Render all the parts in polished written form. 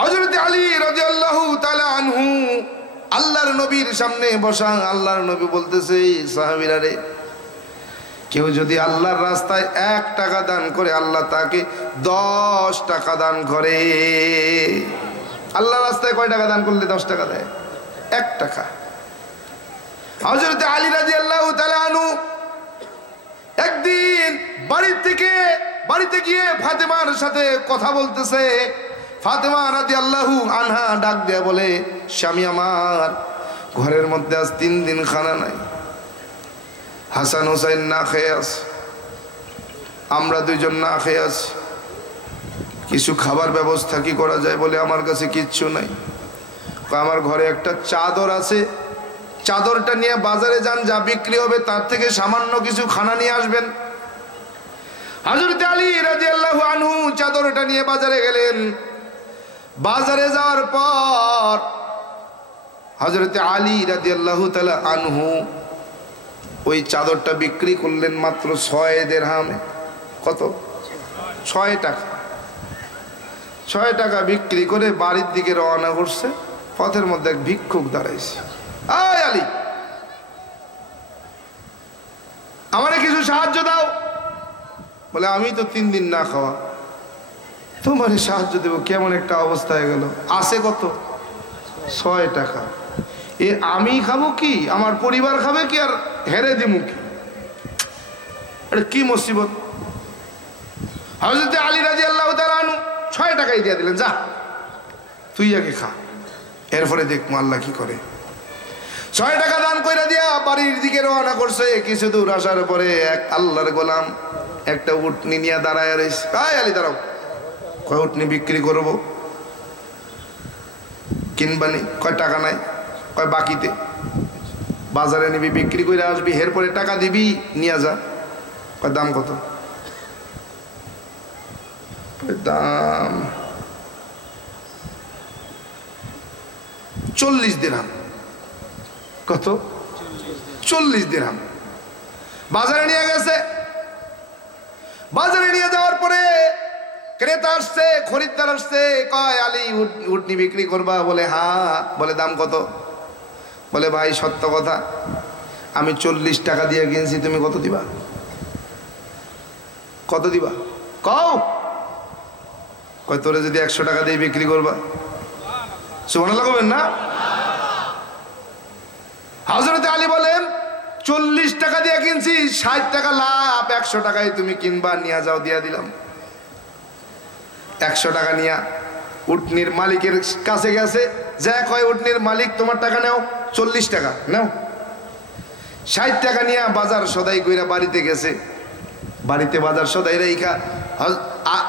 হযরত আলী রাদিয়াল্লাহু তাআলা আনহু আল্লাহর নবীর সামনে বসা। আল্লাহর নবী বলতেছে, সাহাবীরা রে, কেউ যদি আল্লাহর রাস্তায় 1 টাকা দান করে আল্লাহ তাকে 10 টাকা দান করে। আল্লাহর রাস্তায় কয় টাকা দান করলে 10 টাকা দেয়? 1 টাকা। হযরত আলী রাদিয়াল্লাহু তাআলা আনহু একদিন বাড়িতে গিয়ে ফাতেমার সাথে কথা বলতেছে। ফাতেমা রাদিয়াল্লাহু আনহা ডাক দিয়ে বলে, স্বামী আমার, ঘরের মধ্যে আজ 3 দিন খানা নাই। হাসান হোসেন না খেয়ে আছে, আমরা 2 জন না খেয়ে আছি। কিছু খাবার ব্যবস্থা কি করা যায়? বলে আমার কাছে কিচ্ছু নাই। আমার ঘরে একটা চাদর আছে, চাদরটা নিয়ে বাজারে যান, যা বিক্রি হবে তার থেকে সামান্য কিছু খানা নিয়ে আসবেন। হযরত আলী রাদিয়াল্লাহু আনহু চাদরটা নিয়ে বাজারে গেলেন। বাজারে যাওয়ার পর হযরত আলী রাদিয়াল্লাহু তাআলা আনহু ওই চাদরটা বিক্রি করলেন মাত্র 6 দিরহামে। কত? 6 টাকা। 6 টাকা বিক্রি করে বাড়ির দিকে রওনা করছে। পথের মধ্যে এক ভিক্ষুক দাঁড়াইছে। আয় আলী, আমারে কিছু সাহায্য দাও। বলে, আমি তো 3 দিন না খাওয়া, তোমারে সাহায্য দেব? কেমন একটা অবস্থা হয়ে গেল। আছে কত? 6 টাকা। এ আমি খাবো কি, আমার পরিবার খাবে কি, আর হেরে দিমু কি? এটা কি মুসিবত। হযরত আলী রাদিয়াল্লাহু তাআলা আনহু 6 টাকাই দিয়ে দিলেন, যা তুই আগে খা, এরপরে দেখবো আল্লাহ কি করে। 6 টাকা দান কইরা দিয়া বাড়ির দিকে রওনা করছে। কিছু দূর আসার পরে এক আল্লাহর গোলাম একটা উটনি নিয়ে দাঁড়ায় রয়েছে। আয় আলী, দাঁড়াও। কয়, উটনি বিক্রি করবো। কিনবানি? কয়, টাকা নাই। কয়, বাকিতে। বাজারে নিবি, বিক্রি করে আসবি, এরপরে টাকা দিবি, নিয়ে যা। কয়, দাম কত? দাম 40 দিরহাম। কত? 40 দিরহাম। বাজারে নিয়ে গেছে। বাজারে নিয়ে যাওয়ার পরে ক্রেতা আসছে, খরিদ্দার আসছে। কয়, আলী উটনি বিক্রি করবা? বলে, হ্যাঁ। বলে, দাম কত? বলে, ভাই সত্য কথা, আমি 40 টাকা দিয়ে কিনছি, তুমি কত দিবা? কত দিবা কও? কয়, তোরে যদি 100 টাকা দিয়ে বিক্রি করবা? সুবহানাল্লাহ বলবেন না? হযরত আলী বলেন, 40 টাকা দিয়ে কিনছি, 60 টাকা লাভ, 100 টাকায় তুমি কিনবা, নিয়ে যাও। দিয়া দিলাম। 100 টাকা নিয়া উটনির মালিকের কাছে গেছে। যা কয়, উটনির মালিক, তোমার টাকা নাও, 40 টাকা নাও। 60 টাকা নিয়ে বাজার সদাই কইরা বাড়িতে গেছে। বাড়িতে বাজার সদাই রাইখা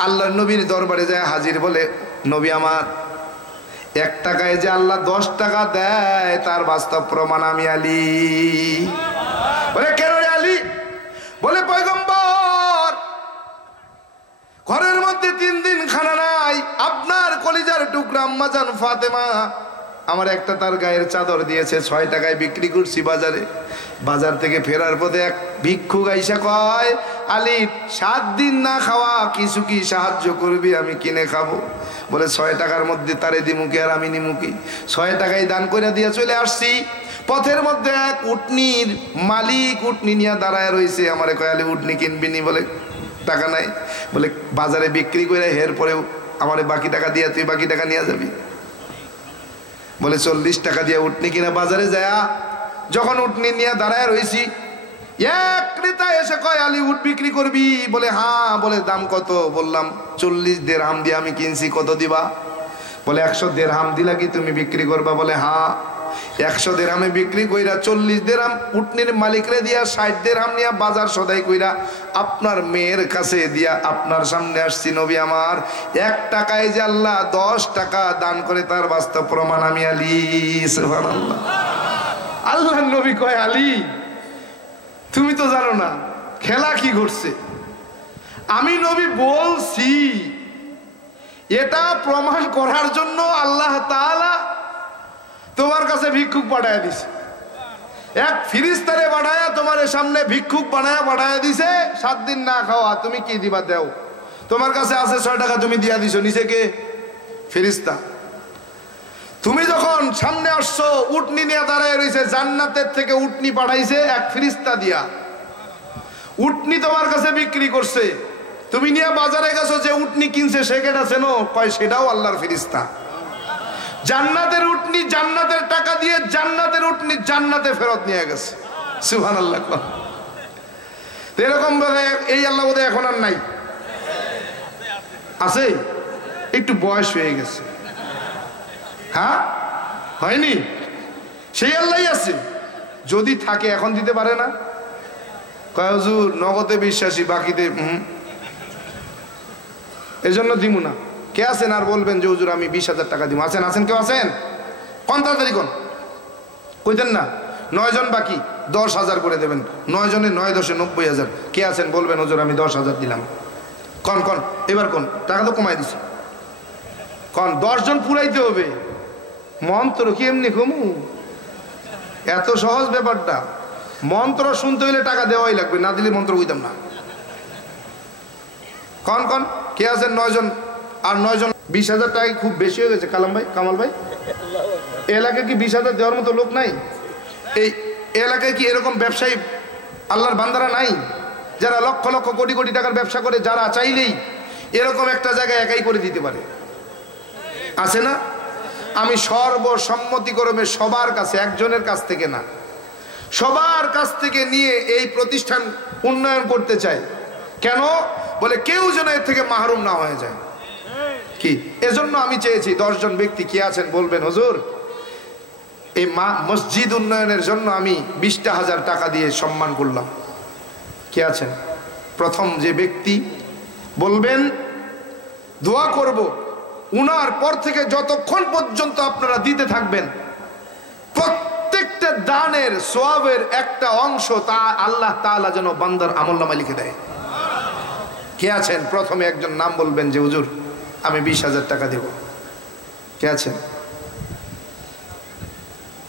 আল্লাহর নবীর দরবারে যায় হাজির। বলে, নবী আমার, 1 টাকায় যে আল্লাহ 10 টাকা দেয় তার বাস্তব প্রমাণ আমি আলী। বলে, কেন রে আলী? বলে, পয়গম্বর, ঘরের মধ্যে 3 দিন খানা নাই। আপনার কলিজার টুকরা আম্মা জান ফাতেমা আমার একটা তার গায়ের চাদর দিয়েছে, 6 টাকায় বিক্রি করছি বাজারে। বাজার থেকে ফেরার পথে এক ভিক্ষুক আইসা কয়, আলী, 7 দিন না খাওয়া, কিছু কি সাহায্য করবি, আমি কিনে খাবো। বলে, 6 টাকার মধ্যে তারে দিমুকি আর আমি নিমুকি? 6 টাকায় দান করে দিয়ে চলে আসছি। পথের মধ্যে এক উটনির মালিক উটনি নিয়ে দাঁড়ায় রয়েছে। আমারে কয়, আলী, উটনি কিনবি নি? বলে, টাকা নাই। বলে, বাজারে বিক্রি করে এরপরেও আমারে বাকি টাকা দিয়ে তুই বাকি টাকা নিয়ে যাবি? বলে, 40 টাকা দিয়ে উটনি কিনা বাজারে যায়। যখন উটনি নিয়ে দাঁড়ায় রয়েছি, এক ক্রেতা এসে কয়, আলী, উট বিক্রি করবি? বলে, হ্যাঁ। বলে, দাম কত? বললাম, 40 দিরহাম দিয়ে আমি কিনছি, কত দিবা? বলে, 100 দিরহাম দিলা কি তুমি বিক্রি করবা? বলে, হ্যাঁ। 100 দিরহামে বিক্রি কইরা 40 দিরহাম উটনির মালিকরে দিয়া 60 দিরহাম নিয়া বাজার সদাই কইরা আপনার মেয়ের কাছে দিয়া আপনার সামনে আসছি। নবী আমার, 1 টাকায় যে আল্লাহ 10 টাকা দান করে তার বাস্তব প্রমাণ আমি আলী। সুবহানাল্লাহ। আল্লাহর নবী কয়, আলী, তুমি তো জানো না খেলা কি ঘটছে। আমি নবী বলছি, এটা প্রমাণ করার জন্য আল্লাহ তাআলা তোমার কাছে ভিক্ষুক পাঠায় দিছে। এক ফিরিস্তারে পাঠায়া তোমার সামনে ভিক্ষুক পাঠায়া দিছে। 7 দিন না খাওয়া, তুমি কি দিবা? দেও। তোমার কাছে আছে 6 টাকা, তুমি দিয়া দিছো। নিচে কে? ফিরিস্তা। তুমি যখন সামনে আসছো, উটনি নিয়ে দাঁড়ায় রয়েছে, জান্নাতের থেকে উটনি পাঠাইছে এক ফিরিস্তা দিয়া। উটনি তোমার কাছে বিক্রি করছে, তুমি নিয়ে বাজারে গেছো, যে উটনি কিনছে সে কেটা চেনো? কয় সেটাও আল্লাহর ফিরিস্তা। জান্নাতের উটনি জান্নাতের টাকা দিয়ে জান্নাতের উটনি জান্নাতে ফেরত নিয়ে গেছে। সুবহানাল্লাহ। এরকম এই আল্লাহ বোধহয় এখন আর নাই, আছে একটু বয়স হয়ে গেছে। হ্যাঁ, হয়নি? সেই আল্লাহ আছে, যদি থাকে এখন দিতে পারে না? কয় হুজুর নগদে বিশ্বাসী, বাকিতে এজন্য দিমু না। কে আছেন আর বলবেন যে হুজুর আমি 20,000 টাকা দিব? আছেন? আছেন কেউ? আছেন? কোন তাড়াতাড়ি কোন, কইতেন না? 9 জন বাকি, 10,000 করে দেবেন। 9 জনে 9 10 90,000। কে আছেন বলবেন হুজুর আমি 10,000 দিলাম? কোন কোন এবার কোন? টাকা তো কমাই দিছি। কোন 10 জন পুরাইতে হবে? মন্ত্র কি এমনি কমু? এত সহজ ব্যাপারটা। মন্ত্র শুনতে হইলে টাকা দেওয়াই লাগবে, না দিলে মন্ত্র কইতাম না। কোন কোন কে আছেন? 9 জন। আর 9 জন 20,000 টাকা খুব বেশি হয়ে গেছে কালাম ভাই, কামাল ভাই? এলাকায় কি 20,000 দেওয়ার মতো লোক নাই? এই এলাকায় কি এরকম ব্যবসায়ী আল্লাহর বান্দারা নাই, যারা লক্ষ লক্ষ কোটি কোটি টাকার ব্যবসা করে, যারা চাইলেই এরকম একটা জায়গায় একাই করে দিতে পারে? আছে না? আমি সর্বসম্মতিক্রমে সবার কাছে, একজনের কাছ থেকে না, সবার কাছ থেকে নিয়ে এই প্রতিষ্ঠান উন্নয়ন করতে চাই। কেন? বলে কেউ যেন এর থেকে মাহরুম না হয়ে যায়। কি এজন্য আমি চেয়েছি 10 জন ব্যক্তি কি আছেন বলবেন হুজুর এই মসজিদ উন্নয়নের জন্য আমি 20,000 টাকা দিয়ে সম্মান করলাম? কে আছেন? প্রথম যে ব্যক্তি বলবেন দোয়া করব, উনার পর থেকে যতক্ষণ পর্যন্ত আপনারা দিতে থাকবেন, প্রত্যেকটা দানের সওয়াবের একটা অংশ তা আল্লাহ তাআলা যেন বান্দার আমলনামায় লিখে দেয়। কে আছেন? প্রথমে একজন নাম বলবেন যে হুজুর আমি 20,000 টাকা দেব। কে আছেন?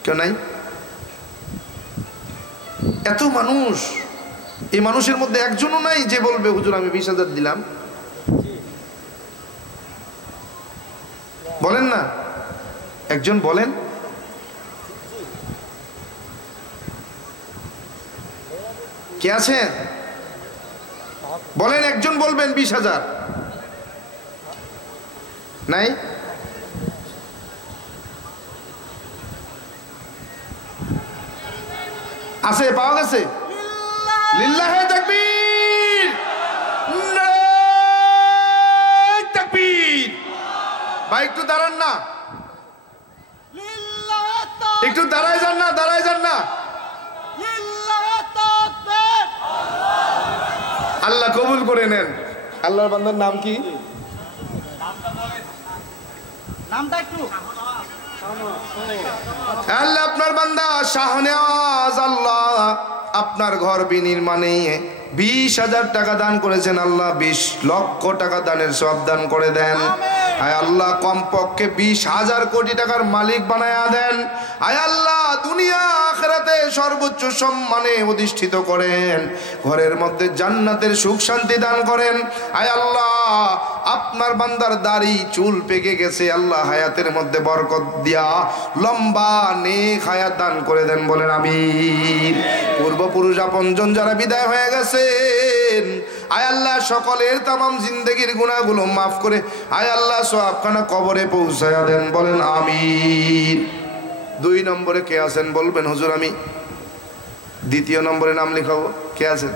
কেউ নাই? এত মানুষ, এই মানুষের মধ্যে একজনও নাই যে বলবে হুজুর আমি 20,000 দিলাম? বলেন না, একজন বলেন। কে আছেন? বলেন, একজন বলবেন 20,000? নাই? আছে? পাওয়া গেছে? লিল্লাহে তাকবীর, নারায়ে তাকবীর। ভাই একটু দাঁড়ান না, একটু দাঁড়ায় যান না, দাঁড়ায় যান না। আল্লাহ কবুল করে নেন। আল্লাহর বান্দার নাম কি? আল্লাহ আপনার বান্দা শাহনেওয়াজ, আল্লাহ আপনার ঘর বিনির্মাণে 20,000 টাকা দান করেছেন। আল্লাহ 20 লক্ষ টাকা দানের সওয়াব দান করে দেন। আয় আল্লাহ কমপক্ষে 20,000 কোটি টাকার মালিক বানায়া দেন। আয় আল্লাহ দুনিয়া আখিরাতে সর্বোচ্চ সম্মানে অধিষ্ঠিত করেন। ঘরের মধ্যে জান্নাতের সুখ শান্তি দান করেন। আয় আল্লাহ আপনার বান্দার দাড়ি চুল পেকে গেছে, আল্লাহ হায়াতের মধ্যে বরকত দিয়া লম্বা নেক হায়াত দান করে দেন। বলেন আমিন। পূর্বপুরুষ আপনজন যারা বিদায় হয়ে গেছেন, আয় আল্লাহ সকলের তামাম জিন্দেগির গুনাহগুলো মাফ করে আয় আল্লাহ সওয়াবখানা কবরে পৌঁছায়া দেন। বলেন আমিন। 2 নম্বরে কে আছেন বলবেন হুজুর আমি 2য় নম্বরে নাম লিখাবো? কে আছেন?